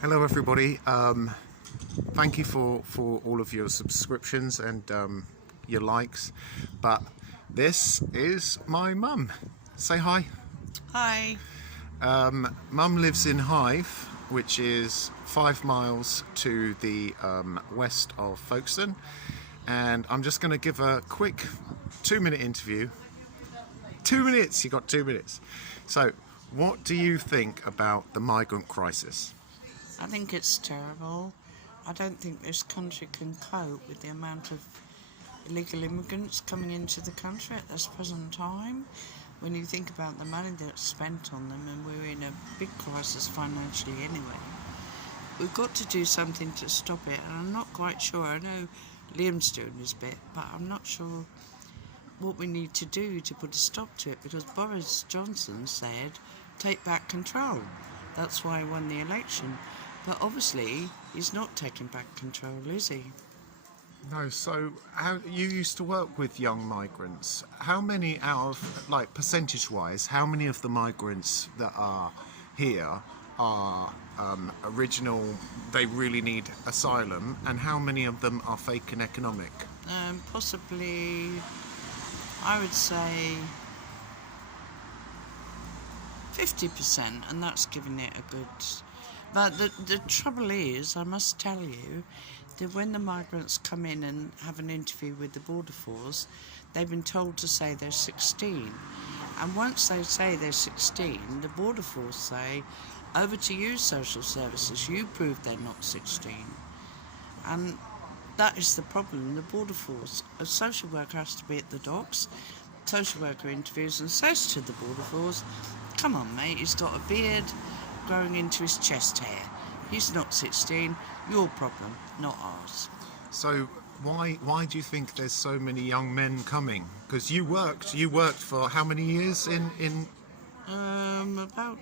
Hello everybody, thank you for all of your subscriptions and your likes, but this is my mum. Say hi. Hi. Mum lives in Hythe, which is 5 miles to the west of Folkestone, and I'm just going to give a quick 2-minute interview. 2 minutes, you got 2 minutes. So, what do you think about the migrant crisis? I think it's terrible. I don't think this country can cope with the amount of illegal immigrants coming into the country at this present time. When you think about the money that's spent on them, and we're in a big crisis financially anyway, we've got to do something to stop it, and I'm not quite sure. I know Liam's doing his bit, but I'm not sure what we need to do to put a stop to it, because Boris Johnson said take back control. That's why he won the election. But obviously, he's not taking back control, is he? No, so how you used to work with young migrants. How many out of, like, percentage-wise, how many of the migrants that are here are original, they really need asylum, and how many of them are fake and economic? Possibly, I would say 50%, and that's giving it a good... But the trouble is, I must tell you, that when the migrants come in and have an interview with the Border Force, they've been told to say they're 16. And once they say they're 16, the Border Force say, over to you, social services, you prove they're not 16. And that is the problem, the Border Force. A social worker has to be at the docks, social worker interviews and says to the Border Force, come on mate, he's got a beard growing into his chest hair. He's not 16, your problem, not ours. So why do you think there's so many young men coming? Because you worked for how many years in About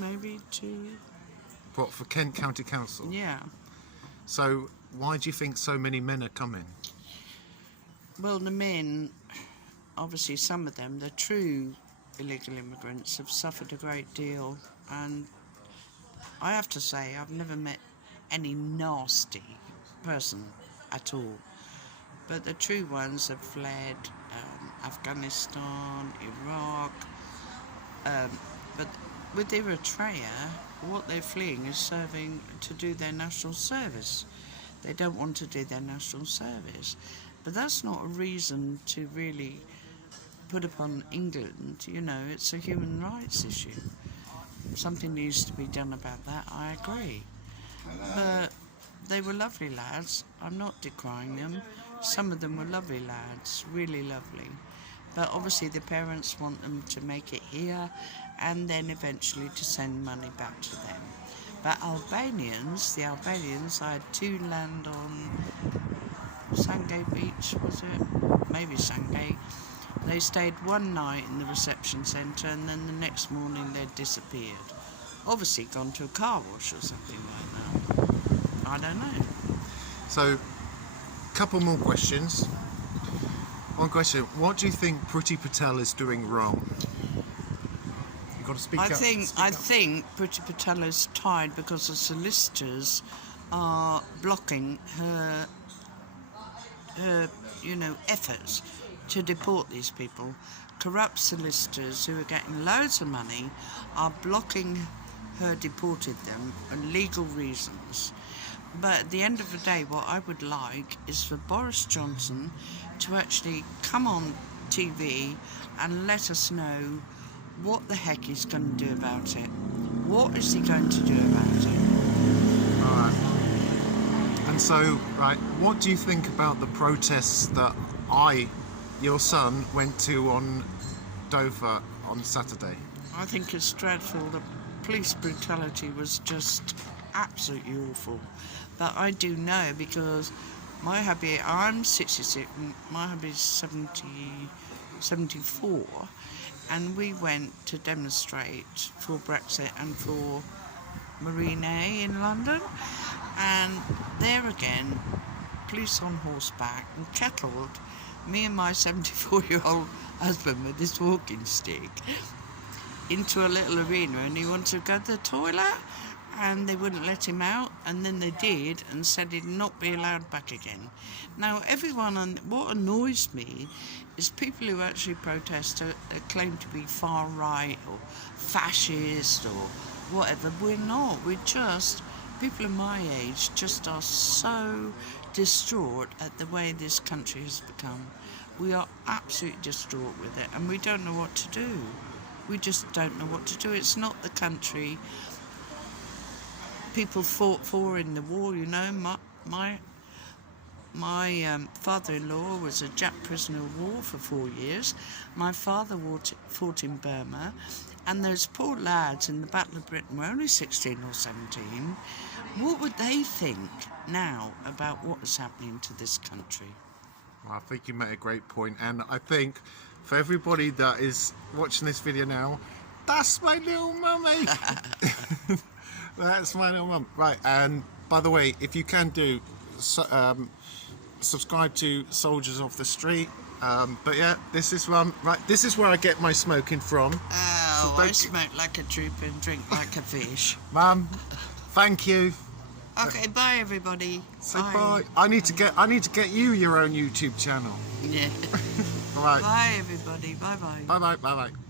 maybe two. what, for Kent County Council? Yeah. So why do you think so many men are coming? Well, the men, obviously some of them, the true illegal immigrants, have suffered a great deal, and I have to say I've never met any nasty person at all, but the true ones have fled Afghanistan, Iraq, but with Eritrea, what they're fleeing is serving to do their national service. They don't want to do their national service, but that's not a reason to really put upon England. You know, it's a human rights issue. Something needs to be done about that, I agree. But they were lovely lads, I'm not decrying them. Some of them were lovely lads, really lovely. But obviously the parents want them to make it here and then eventually to send money back to them. But the Albanians, I had two land on Sandgate Beach, was it? Maybe Sandgate. They stayed one night in the reception centre and then the next morning they'd disappeared. Obviously gone to a car wash or something like that. I don't know. So, couple more questions. One question, what do you think Priti Patel is doing wrong? You've got to speak up. I think Priti Patel is tied because the solicitors are blocking her efforts to deport these people. Corrupt solicitors who are getting loads of money are blocking her deporting them for legal reasons. But at the end of the day, what I would like is for Boris Johnson to actually come on TV and let us know what the heck he's going to do about it. What is he going to do about it? Alright. And so, right, what do you think about the protests that your son, went to on Dover on Saturday? I think it's dreadful. The police brutality was just absolutely awful. But I do know, because my hubby, I'm 66, my hubby's 74, and we went to demonstrate for Brexit and for Marine A in London, and there again, police on horseback and kettled me and my 74-year-old husband with this walking stick into a little arena, and he wanted to go to the toilet, and they wouldn't let him out, and then they did and said he'd not be allowed back again. Now everyone, what annoys me is people who actually protest are claim to be far right or fascist or whatever. We're not. We're just people of my age just are so distraught at the way this country has become. We are absolutely distraught with it, and we don't know what to do. We just don't know what to do. It's not the country people fought for in the war, you know. My father-in-law was a Jap prisoner of war for 4 years. My father fought in Burma, and those poor lads in the Battle of Britain were only 16 or 17. What would they think now about what is happening to this country? Well, I think you made a great point, and I think for everybody that is watching this video now, that's my little mummy. That's my little mum. Right, and by the way, if you can do, subscribe to Soldiers of the Street. But yeah, this is where I get my smoking from. Oh, so I smoke like a trooper and drink like a fish. Mum, thank you. Okay, bye everybody. Say bye. I need to get you your own YouTube channel. Yeah. All right. Bye everybody. Bye bye. Bye bye. Bye bye.